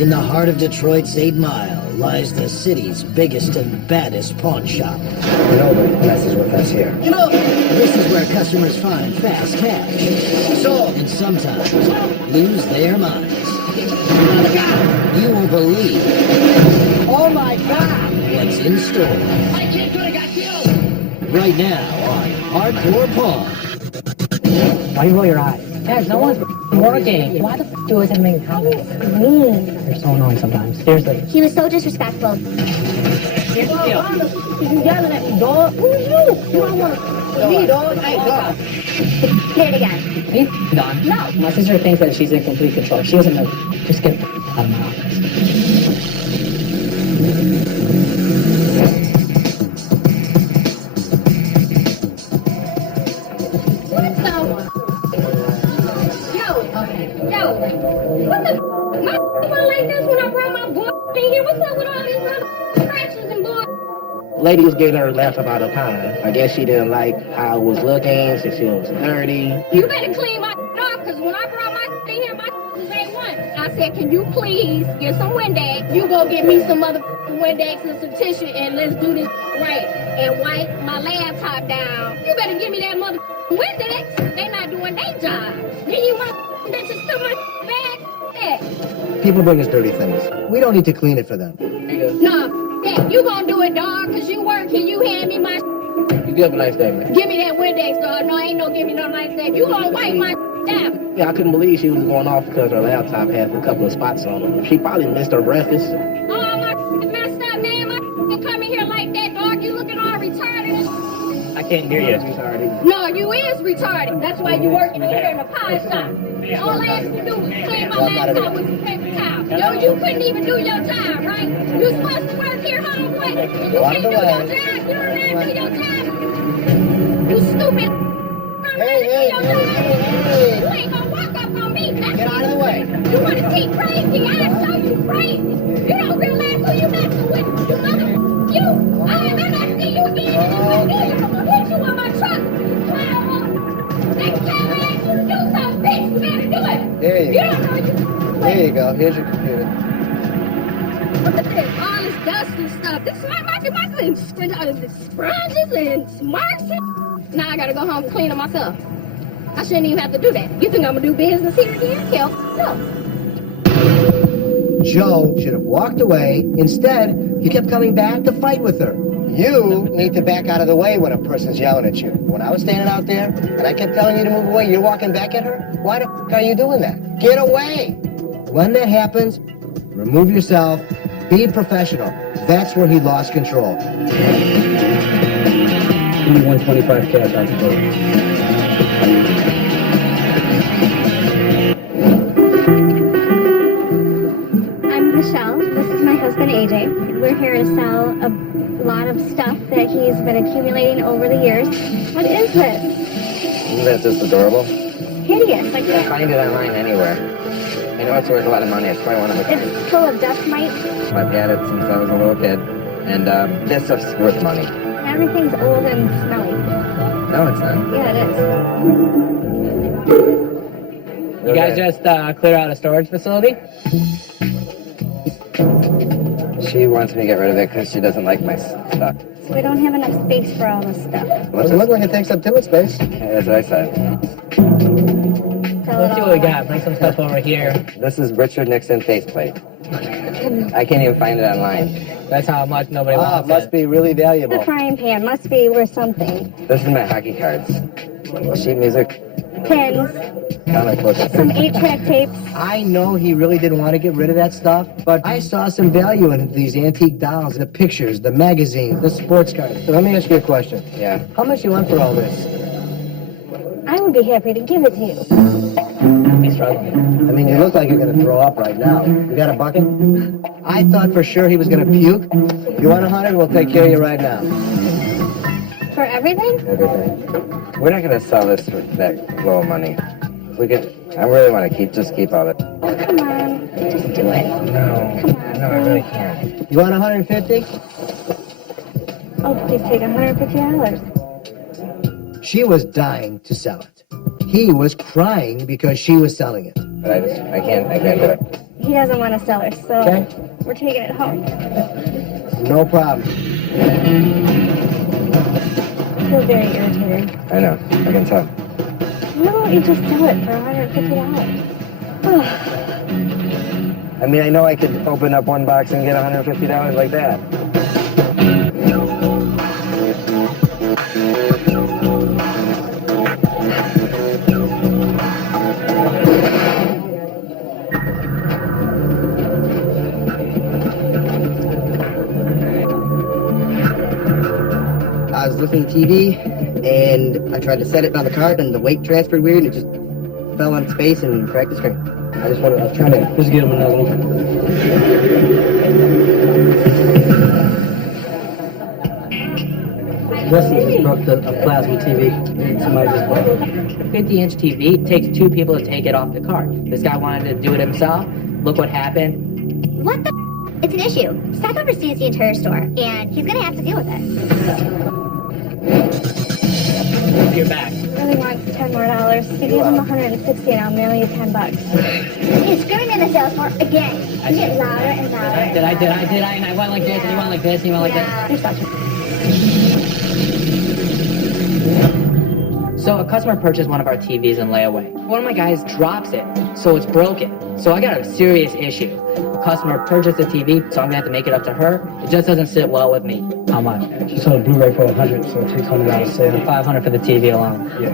In the heart of Detroit's 8 Mile lies the city's biggest and baddest pawn shop. Nobody messes with us here. You know, this is where customers find fast cash. And sometimes lose their minds. You won't believe. Oh my God! What's in store. My kid could have got killed! Right now on Hardcore Pawn. Why do you roll your eyes? Guys, no one's working. Why the f*** do it and make a comment? You're so annoying sometimes. Seriously. He was so disrespectful. You yelling at me, dog. Who's you? You don't want to me, dog. Hey, dog. Hit it again. Me? Don. No. My sister thinks that she's in complete control. She doesn't know. Just get out of my office. What the my went like this when I brought my boy in here? What's up with all these scratches and boy? Lady was giving her a laugh about her time. I guess she didn't like how it was looking, so she was dirty. You better clean my off, because when I brought my in here, my was A1. I said, can you please get some Windex? You go get me some other Windex and some tissue, and let's do this right. And wipe my laptop down. You better give me that mother Windex. They not doing their job. Then you want bitches to my bag? People bring us dirty things. We don't need to clean it for them. No, that you gonna do it, dog, because you work and you hand me my You do have a nice day, man. Give me that Windex, dog. No, ain't no give me no nice day. You gonna wipe my down. Yeah, I couldn't believe she was going off because her laptop had a couple of spots on it. She probably missed her breakfast. Oh, my messed up, man. My come in here like that, dog. You looking all retarded. I can't hear you. Sorry. No, you is retarded. That's why you working here in the pie shop. All I asked you to do was clean my laptop with some paper towel. Yo, you couldn't even do your job, right? You supposed to work here, homeboy. And you can't do your job. You don't have to do your job. You stupid. Hey. You ain't gonna walk up on me. Get out of the way. You wanna see crazy? I'll show you crazy. You don't realize who you messing with. You mother. You. I better not see you again. And if I do, I'm gonna hit you on my truck. Next time I ask you to do something, bitch, you better do it. There you You go. don't know you. There you go. Here's your computer. Look at this. All this dust and stuff. This is my scratches and smarts. Now I gotta go home and clean it myself. I shouldn't even have to do that. You think I'm gonna do business here again? Hell, no. Joe should have walked away. Instead, he kept coming back to fight with her. You need to back out of the way when a person's yelling at you. When I was standing out there and I kept telling you to move away, you're walking back at her? Why the f*** are you doing that? Get away! When that happens, remove yourself, be professional. That's where he lost control. 125 cash out the door. I'm Michelle. This is my husband, AJ. We're here to sell a lot of stuff that he's been accumulating over the years. What is this? Isn't that just adorable? Hideous. I You can can't. find it online anywhere. I know it's worth a lot of money. It's probably one of a kind. It's full of dust mites. I've had it since I was a little kid. And this stuff's worth money. Everything's old and smelly. No, it's not. Yeah, it is. You guys just clear out a storage facility? She wants me to get rid of it because she doesn't like my stuff. So we don't have enough space for all this stuff. Doesn't look like it takes up too much space. That's what I said. Sell Let's it see all what we off. got. Bring some stuff over here. This is Richard Nixon faceplate. I can't even find it online. That's how much nobody Ah, wants it must it. be really The valuable. frying pan must be worth something. This is my hockey cards. Sheet music. Pins, Comic books. some 8-track tapes. I know he really didn't want to get rid of that stuff, but I saw some value in these antique dolls, the pictures, the magazines, the sports cards. So let me ask you a question. Yeah. How much you want for all this? I would be happy to give it to you. He's struggling. I mean, you look like you're going to throw up right now. You got a bucket? I thought for sure he was going to puke. You want 100? We'll take care of you right now. For everything? Everything. We're not gonna sell this for that low money. We could. I really want to just keep all of it. Oh, come on. Just do it. No, Come on, I really can't. You want 150? Oh, please take $150. She was dying to sell it. He was crying because she was selling it. but I can't do it. He doesn't want to sell her, so Okay. we're taking it home. No problem. I feel very irritated. I know, I can tell. Why don't you just sell it for $150? I mean, I know I could open up one box and get $150 like that. I was looking at TV, and I tried to set it on the cart, and the weight transferred weird, and it just fell on its face and cracked the screen. I was trying to just get him another one. Justin just broke a plasma TV. Somebody just broke it. A 50-inch TV takes two people to take it off the cart. This guy wanted to do it himself. Look what happened. What the f? It's an issue. Seth oversees the entire store, and he's gonna have to deal with it. You're back. Really wants $10 more. You give him $160 and I'll mail you $10. He's screaming at the sales floor again. You get louder and louder. Did I? And I went like this, and you went like this, and you went like this. You're such a... So a customer purchased one of our TVs in layaway. One of my guys drops it, so it's broken. So I got a serious issue. The customer purchased the TV, so I'm gonna have to make it up to her. It just doesn't sit well with me. How much? She sold a Blu-ray for $100, so $600 sale. $500 for the TV alone. Yeah.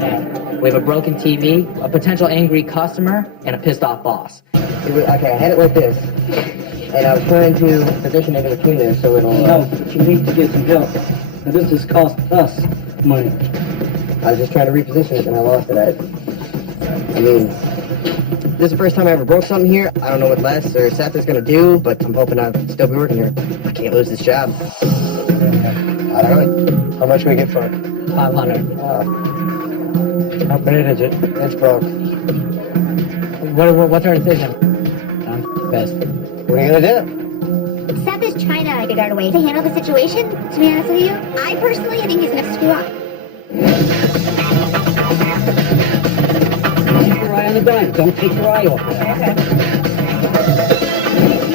Yeah. We have a broken TV, a potential angry customer, and a pissed off boss. Okay, I had it like this, and I was trying to position it in between there so it'll... No, but you need to get some help. Now, this has cost us money. I was just trying to reposition it and I lost it. I mean, this is the first time I ever broke something here. I don't know what Les or Seth is going to do, but I'm hoping I'll still be working here. I can't lose this job. I don't know. How much do we get for it? $500. How bad is it? It's broke. What's our decision? I'm pissed. What are you going to do? Seth is trying to figure out a way to handle the situation, to be honest with you. I personally think he's gonna screw up. Keep your eye on the dime. Don't take your eye off it.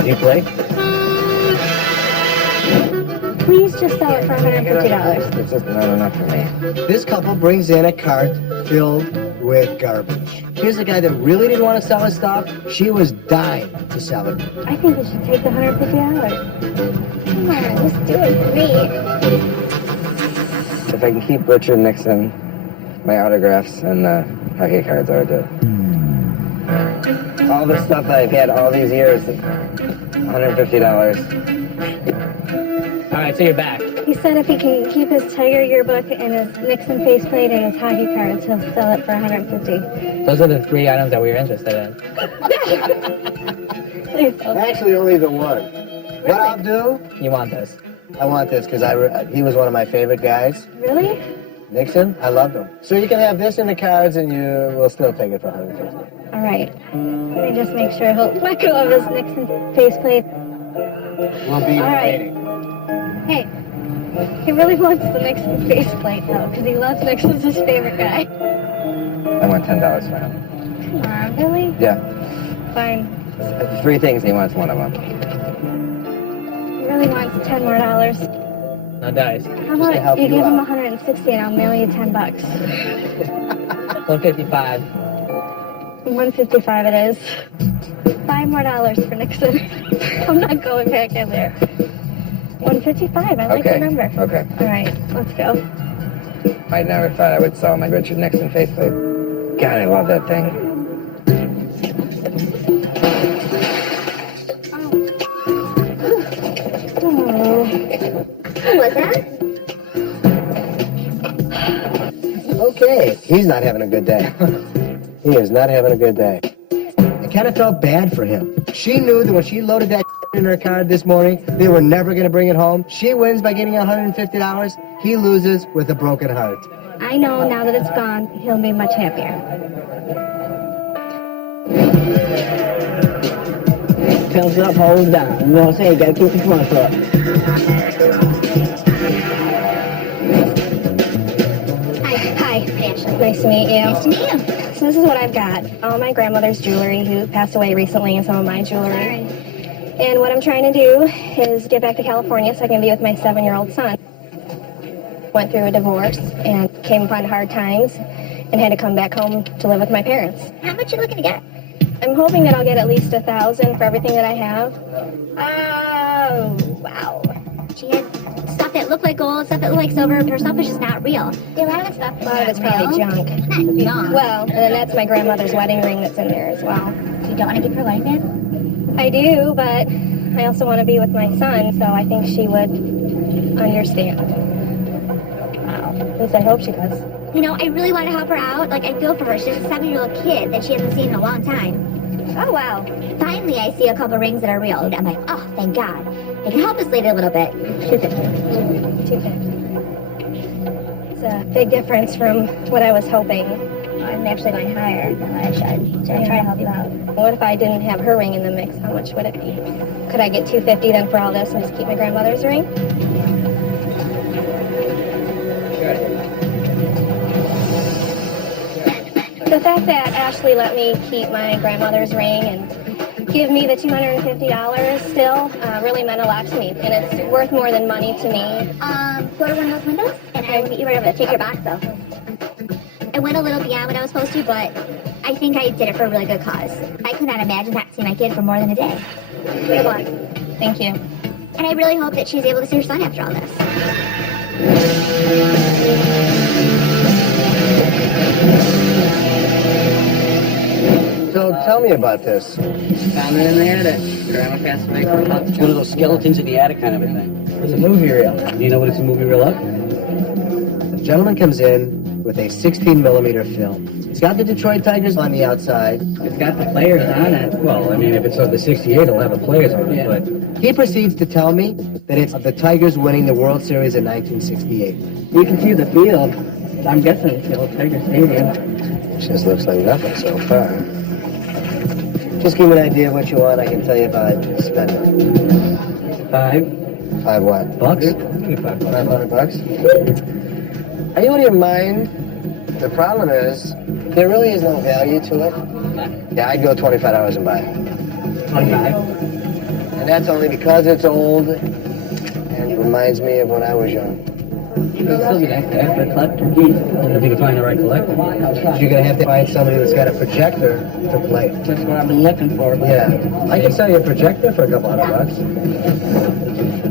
Do you play? Please just sell it for $150. It's just not enough for me. This couple brings in a cart filled with garbage. Here's the guy that really didn't want to sell his stuff. She was dying to sell it. I think we should take the $150. Come on, just do it for me. If I can keep Richard Nixon, my autographs, and the hockey cards, I would do it. All the stuff that I've had all these years, $150. All right, so you're back. He said if he can keep his Tiger yearbook and his Nixon faceplate and his hockey cards, he'll sell it for $150. Those are the three items that we were interested in. Please sell it. Actually, only the one. What I'll do, You want this? I want this because he was one of my favorite guys. Really? Nixon, I loved him. So you can have this in the cards and you will still take it for $150. All right. Let me just make sure he'll let go of his Nixon faceplate. We'll be All right. waiting. Hey, he really wants the Nixon faceplate though, because he loves Nixon's his favorite guy. I want $10 for him. Come on, really? Yeah. Fine. 3 things, and he wants one of them. He really wants $10 more. No dice. How to help about you you give him out. $160 and I'll mail you $10? $155. $155 it is. $5 more for Nixon. I'm not going back in there. $155. I like the number. Okay. All right, let's go. I never thought I would sell my Richard Nixon faceplate. God, I love that thing. Oh. Who was that? Okay, he's not having a good day. He is not having a good day. I kind of felt bad for him. She knew that when she loaded that in her card this morning, they were never going to bring it home. She wins by getting $150. He loses with a broken heart. I know now that it's gone, he'll be much happier. Fills up, hold down. You know what I'm saying? You gotta keep the front up. Hi, Ashley. Nice to meet you. Nice to meet you. So this is what I've got. All my grandmother's jewelry, who passed away recently, and some of my jewelry. And what I'm trying to do is get back to California so I can be with my 7-year-old son. Went through a divorce and came upon hard times and had to come back home to live with my parents. How much you looking to get? I'm hoping that I'll get at least $1,000 for everything that I have. Oh, wow. She has stuff that looked like gold, stuff that looked like silver. Her stuff is just not real. Yeah, a lot of that stuff A lot of it's probably junk. Not junk. Well, and then that's my grandmother's wedding ring that's in there as well. You don't want to give her wedding band? I do, but I also want to be with my son, so I think she would understand. Wow. At least I hope she does. You know, I really want to help her out. Like, I feel for her. She's a 7-year-old kid that she hasn't seen in a long time. Oh, wow. Finally, I see a couple rings that are real. I'm like, oh, thank God. They can help this lady a little bit. $250. It's a big difference from what I was hoping. I'm actually going higher than what I should. Should I try to help you out? What if I didn't have her ring in the mix? How much would it be? Could I get $250 then for all this and just keep my grandmother's ring? The fact that Ashley let me keep my grandmother's ring and give me the $250 still really meant a lot to me, and it's worth more than money to me. Go to one of those windows, and I will meet you right over there. Take your box, though. I went a little beyond what I was supposed to, but I think I did it for a really good cause. I could not imagine not seeing my kid for more than a day. Good luck. Thank you. And I really hope that she's able to see her son after all this. So tell me about this. Found it in the attic. Grandma passed away from a One of those skeletons in the attic kind of a thing. It's a movie reel. Do you know what it's a movie reel of? The gentleman comes in with a 16mm film. It's got the Detroit Tigers on the outside. It's got the players on it. Well, I mean, if it's of the 68, it'll have the players on it, Yeah. but He proceeds to tell me that it's the Tigers winning the World Series in 1968. You can see the field. I'm guessing it's the old Tiger Stadium. Just looks like nothing so far. Just give me an idea of what you want. I can tell you if I spend it. $5 what? bucks. $500. Are you out of your mind? The problem is, there really is no value to it. Yeah, I'd go $25 and buy it. 25. And that's only because it's old and it reminds me of when I was young. You can still get after a collector. If you can find the right collector. You're gonna have to find somebody that's got a projector to play. That's what I've been looking for. But Yeah, I can sell you a projector for a couple $100.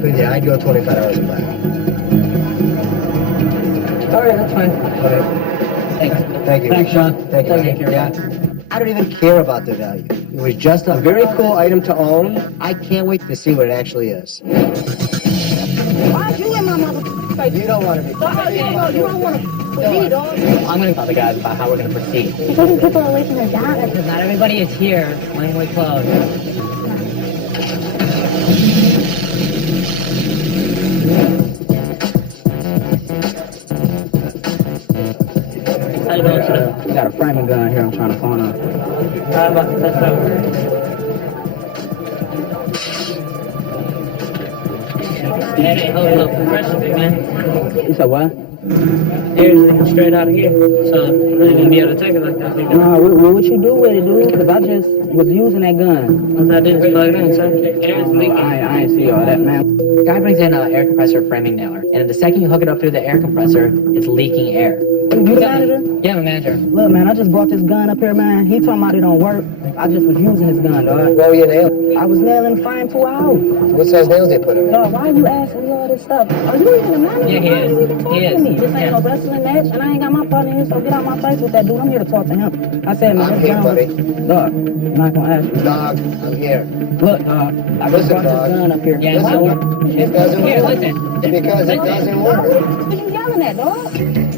But yeah, I'd go $25 and buy it. All right, that's fine. Okay. Thanks. Thank you. Thanks, Sean. Thank you. Thank you. Yeah. I don't even care about the value. It was just a very cool item to own. I can't wait to see what it actually is. Why you in my mother? You don't want to be. You don't want to with me, dog. I'm going to tell the guys about how we're going to proceed. You're taking people away from their jobs. Because not everybody is here when we close. How you doing, sir? I got a framing gun here I'm trying to phone on. I'm about to test over. Hey, hold it up. Pressure, big man. You said what? Air's leaking straight out of here. So, you really won't be able to take it like that. Big man. Nah, what you do with it, dude? Because I just was using that gun. Once I did, just plug it in, sir. Air's leaking. I ain't see all that, man. Guy brings in an air compressor framing nailer, and the second you hook it up through the air compressor, it's leaking air. You the manager? Yeah, I'm a manager. Look, man, I just brought this gun up here, man. He talking about it don't work. I just was using this gun, dog. What were you nailing? I was nailing the frame 2 hours. What size nails did you put in? Dog, why are you asking me all this stuff? Are you even the manager? Yeah, he Why are you is. even talking He to is. me? This ain't Yeah. no wrestling match, and I ain't got my partner here, so get out my face with that dude. I'm here to talk to him. I said, man, I'm this here, gun buddy. Dog, I'm not gonna ask you. Dog, I'm here. Look, dog, I just Listen, brought dog. this gun up here. Yeah, Why so- you- It doesn't Here, work. listen. Because it doesn't work. What are you yelling at, dog?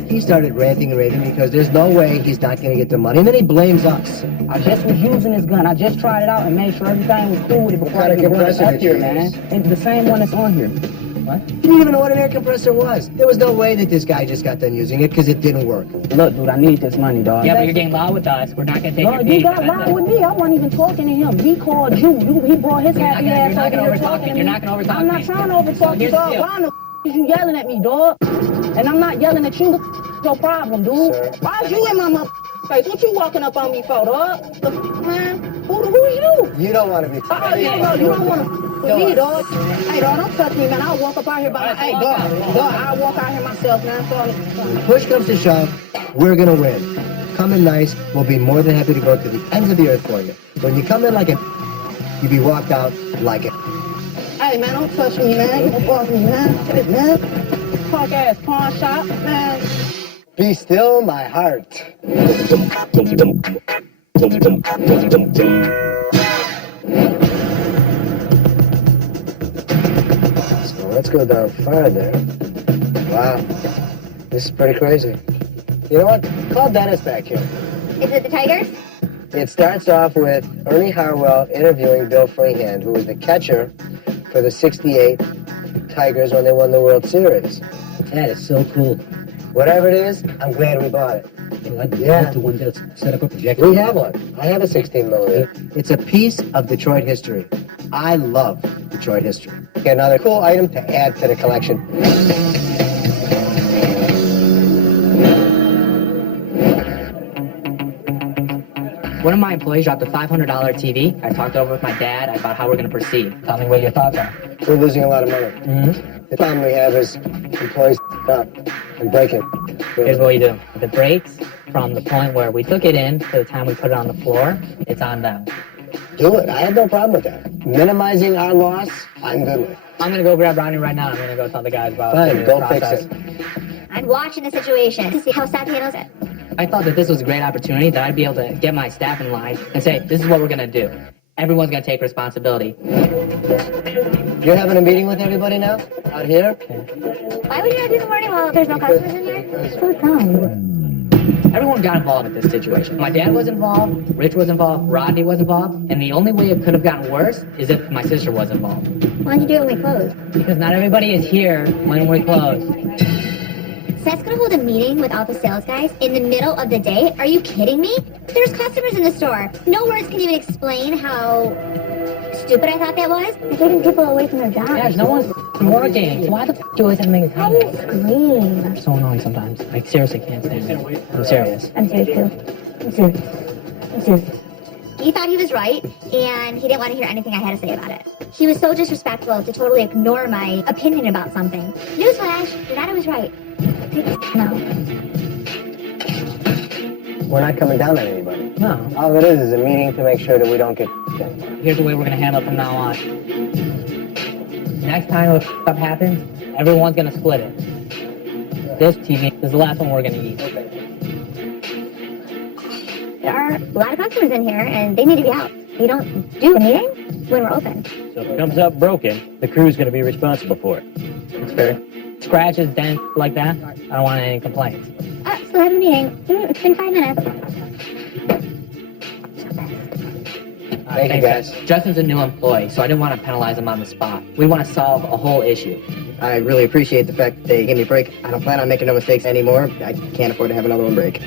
He started ranting and raving because there's no way he's not going to get the money. And then he blames us. I just was using this gun. I just tried it out and made sure everything was cool with it before What I kind of even brought it compressor up did you here, man. use? It's the same one that's on here. What? He didn't even know what an air compressor was. There was no way that this guy just got done using it because it didn't work. Look, dude, I need this money, dog. Yeah, but you're getting loud with us. We're not going to take No, your you piece. got That's loud it. with me. I wasn't even talking to him. He called you. He brought his happy You're ass not over gonna here overtalk talking me. to You're me. not gonna overtalk I'm not me. trying to overtalk you, Here's the dog. deal. Why in the is you yelling at me, dog? And I'm not yelling at you. Your problem, dude. Sir. Why is you in my mother face. What you walking up on me for, dog? The man? Who are you? You don't want to be. Oh, yeah, no, you don't want to with me, dog. Hey, dog, don't touch me, man. I'll walk up out here by my... Hey, dog, I'll walk out here myself, man. When push comes to shove, we're gonna win. Come in nice, we'll be more than happy to go to the ends of the earth for you. When you come in like a, you be walked out like it. Hey, man, don't touch me, man. You don't bother me, man. Hey, man. Punk ass pawn shop, man. Be still, my heart. So let's go down farther. Wow, this is pretty crazy. You know what? Call Dennis back here. Is it the Tigers? It starts off with Ernie Harwell interviewing Bill Freehand, who was the catcher for the '68 Tigers when they won the World Series. That is so cool. Whatever it is, I'm glad we bought it. Yeah. To one that's set up a projector. We have one. I have a 16 millimeter. It's a piece of Detroit history. I love Detroit history. Okay, another cool item to add to the collection. One of my employees dropped a $500 TV. I talked over with my dad about how we're going to proceed. Tell me what your thoughts are. We're losing a lot of money. The problem we have is employees up and breaking. Here's what we do. If it breaks from the point where we took it in to the time we put it on the floor, it's on them. Do it. I have no problem with that. Minimizing our loss, I'm good with. I'm going to go grab Ronnie right now. I'm going to go tell the guys about Fine, the go process. fix it. I'm watching the situation to see how Seth handles it. I thought that this was a great opportunity that I'd be able to get my staff in line and say, this is what we're going to do. Everyone's going to take responsibility. You're having a meeting with everybody now? Out here? Why would you not do the morning while there's no customers in here? So dumb. Everyone got involved in this situation. My dad was involved, Rich was involved, Rodney was involved, and the only way it could have gotten worse is if my sister was involved. Why don't you do it when we close? Because not everybody is here when we're closed. Seth's gonna hold a meeting with all the sales guys in the middle of the day? Are you kidding me? There's customers in the store. No words can even explain how stupid I thought that was. You're taking people away from their jobs. Yeah, no one's working. So why the f*** do you always have to make a How do you comment? scream? It's so annoying sometimes. I seriously can't stand it. I'm serious. I'm serious too. I'm serious. I'm serious. He thought he was right, and he didn't want to hear anything I had to say about it. He was so disrespectful to totally ignore my opinion about something. Newsflash, your dad was right. No. We're not coming down on anybody. No. All it is a meeting to make sure that we don't get... Here's the way we're going to handle it from now on. Next time if stuff happens, everyone's going to split it. This TV is the last one we're going to eat. There are a lot of customers in here, and they need to be out. We don't do a meeting when we're open. So if it comes up broken, the crew's going to be responsible for it. It's fair. Scratches, dents, like that, I don't want any complaints. Still have a meeting. It's been 5 minutes. Thank you, guys. Justin's a new employee, so I didn't want to penalize him on the spot. We want to solve a whole issue. I really appreciate the fact that they gave me a break. I don't plan on making no mistakes anymore. I can't afford to have another one break.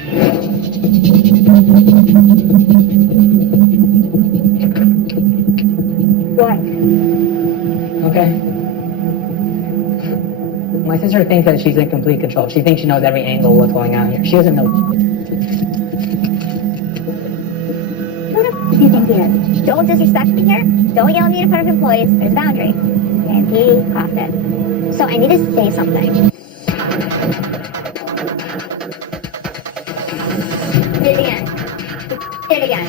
What? Okay. My sister thinks that she's in complete control. She thinks she knows every angle of what's going on here. She doesn't know. Who the f do you think he is? Don't disrespect me here. Don't yell at me in front of employees. There's a boundary. And he crossed it. So I need to say something. Did it again. Did it again.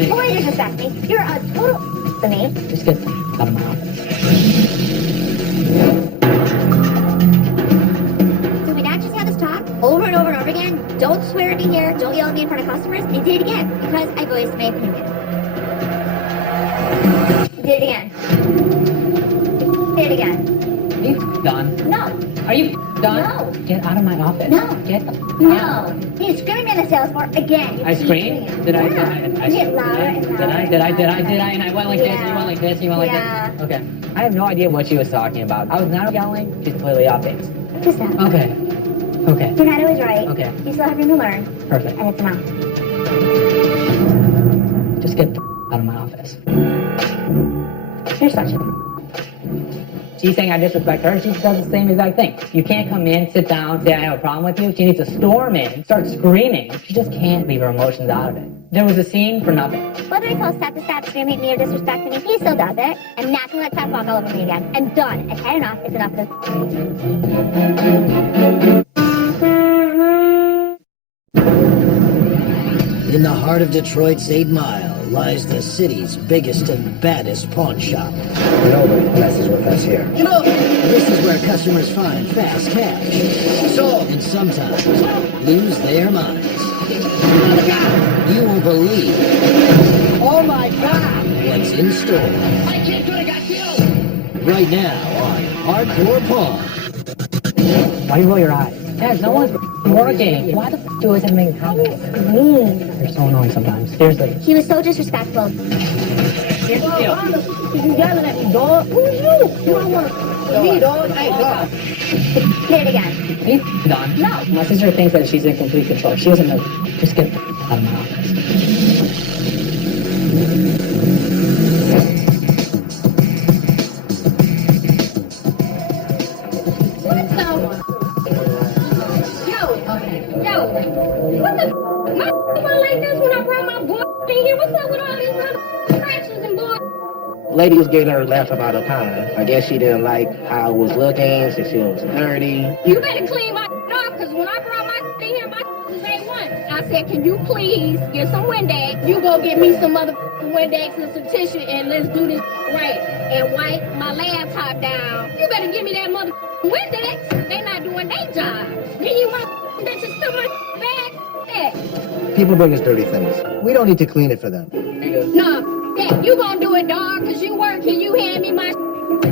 You totally disrespect me. You're a total to me. Just get out of my office. Do we not just have this talk over and over and over again? Don't swear at me here. Don't yell at me in front of customers. And did it again because I voiced my opinion. Did it again. Did it again. Are you done? No. Are you done? No. Get out of my office. No. Get No. He's screaming at the sales floor again. I screamed? Did I? You get louder and louder. Did I? And I went like this, and you went like this, and you went like Yeah. this. Okay. I have no idea what she was talking about. I was not yelling. She's completely off base. Just that. Okay. Okay. Bernardo was right. Okay. You still have room to learn. Perfect. And it's enough. Just get out of my office. You're such a... She's saying I disrespect her, and she does the same exact thing. You can't come in, sit down, say I have a problem with you. She needs to storm in, start screaming. She just can't leave her emotions out of it. There was a scene for nothing. Whether I tell Seth to stop screaming at me or disrespecting me, he still does it. I'm not gonna let Seth walk all over me again. I'm done. I've had enough. It's enough of this. In the heart of Detroit's 8 Mile lies the city's biggest and baddest pawn shop. Nobody messes with us here. This is where customers find fast cash. And sometimes lose their minds. You won't believe Oh my God! what's in store. My kid could have got killed! Right now on Hardcore Pawn. Why do you roll your eyes? Dad, no one's working. Why the do it and make it happen? You're so annoying sometimes. Seriously. He was so disrespectful. Here's the deal. You yelling at me, dog. Who are you? You don't want to me, dog. Hey, dog. Say it again. Are you done? No. My sister thinks that she's in complete control. She doesn't know. Just get out of my office. Yo, what the my went like this when I brought my boy in here? What's up with all these scratches and boy? Lady was getting her laugh about her time. I guess she didn't like how it was looking, since she was dirty. You better clean my off, because when I brought my in here, my was A1. I said, can you please get some Windex? You go get me some mother Windex and some tissue, and let's do this right. And wipe my laptop down. You better give me that mother Windex. They not doing their job. Then you want that you still my bag? Yeah. People bring us dirty things. We don't need to clean it for them. No, yeah, you gonna do it, dog, because you work and you hand me my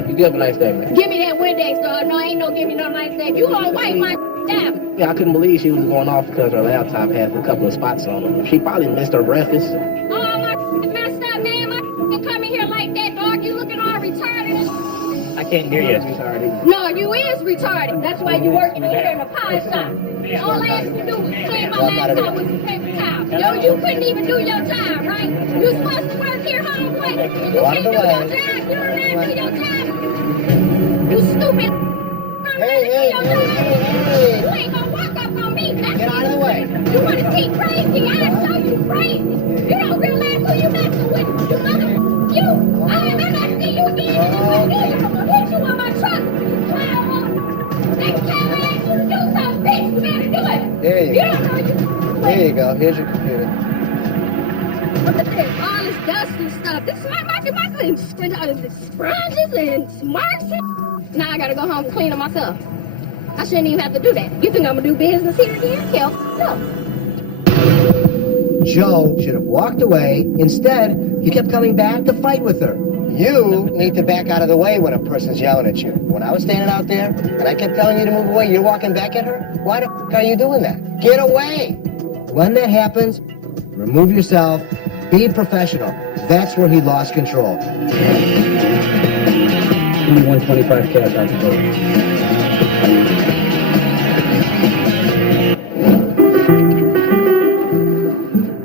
You give a nice day, man. give me that Windex, dog. No, ain't no give me no nice thing. You gonna wipe my down. Yeah, I couldn't believe she was going off because her laptop had a couple of spots on it. She probably missed her breakfast. Oh, my messed up, man. My coming here like that, dog. You looking all retarded and I can't hear you. Sorry. No, you is retarded. That's why you working here in the pawn shop. All I asked you to do was clean my laptop with some paper towel. Yo, you couldn't even do your job, right? You supposed to work here, homeboy. And you can't do your job. You don't know how to do your job. You stupid. Hey. You ain't gonna walk up on me. Get out of the way. You wanna see crazy? I'll show you crazy. You don't realize who you messing with. You mother. You. I better not see you again. And if I do, I'm gonna hit you on my truck. You clown. Next time I ask you to do something, bitch, you better do it. There you You go. don't know you. Here you go. Here's your computer. Look at this. All this dust and stuff. This is my and scratches and marks. Now I gotta go home and clean them myself. I shouldn't even have to do that. You think I'm gonna do business here again? Hell, no. Joe should have walked away. Instead, you kept coming back to fight with her. You need to back out of the way when a person's yelling at you. When I was standing out there and I kept telling you to move away, you're walking back at her? Why the f*** are you doing that? Get away! When that happens, remove yourself, be professional. That's when he lost control. 125 cash out the door.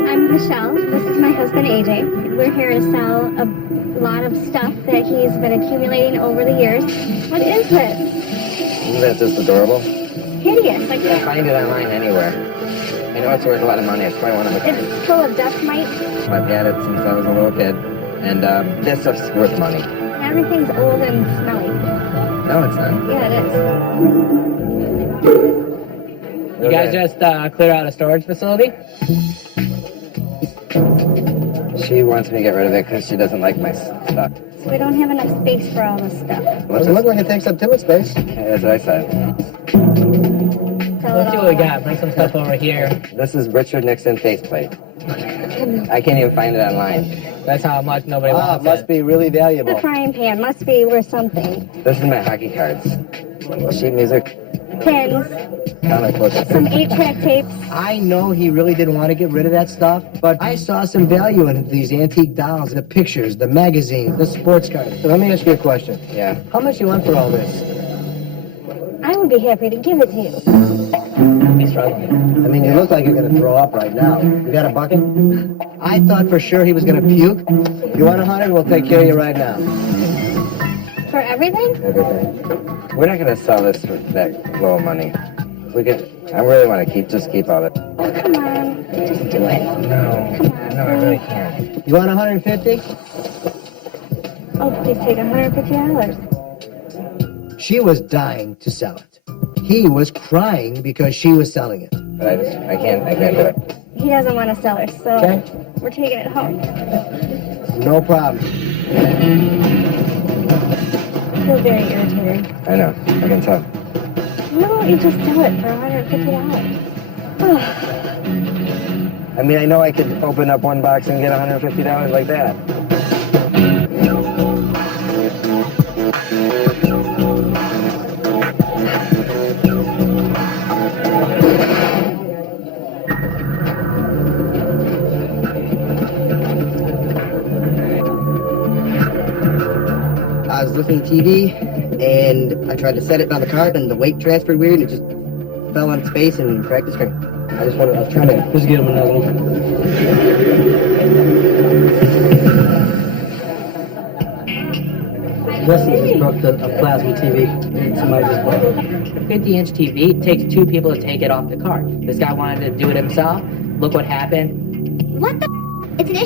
I'm Michelle. This is my husband, AJ. We're here to sell a lot of stuff that he's been accumulating over the years. What is this? Isn't that just adorable? Hideous. Like, You can't find it online anywhere. I know it's worth a lot of money. It's probably one of the it's full of dust mites. I've had it since I was a little kid. And this stuff's worth money. Everything's old and smelly. No, it's not. Yeah, it is. You guys just clear out a storage facility? She wants me to get rid of it because she doesn't like my stuff. So we don't have enough space for all this stuff. Doesn't look like it takes up too much space. Yeah, that's what I said. Sell Let's it see all what we off. got. Bring some stuff over here. This is Richard Nixon faceplate. I can't even find it online. That's how much nobody wants must it. be really The valuable. frying pan must be worth something. This is my hockey cards. Sheet music. Pins, Comic books. some 8-track tapes. I know he really didn't want to get rid of that stuff, but I saw some value in these antique dolls, the pictures, the magazines, the sports cards. So let me ask you a question. Yeah. How much you want for all this? I would be happy to give it to you. He's struggling. I mean, you look like you're going to throw up right now. You got a bucket? I thought for sure he was going to puke. You want 100? We'll take care of you right now. For Everything? Everything. We're not gonna sell this for that low money. We could. I really want to just keep all of it. Oh, come on. Just do it. No. Come on. No, I really can't. You want 150? Oh, please take $150. She was dying to sell it. He was crying because she was selling it. But I can't do it. He doesn't want to sell her, so Okay. we're taking it home. No problem. I feel very irritated. I know. I can tell. No, you just do it for $150. I mean, I know I could open up one box and get $150 like that. I was looking at TV, and I tried to set it on the cart, and the weight transferred weird, and it just fell on its face and cracked the screen. I was trying to just get him another one. Justin just broke a plasma TV. Somebody just broke it. A 50-inch TV takes 2 people to take it off the cart. This guy wanted to do it himself. Look what happened. What the? It's an issue.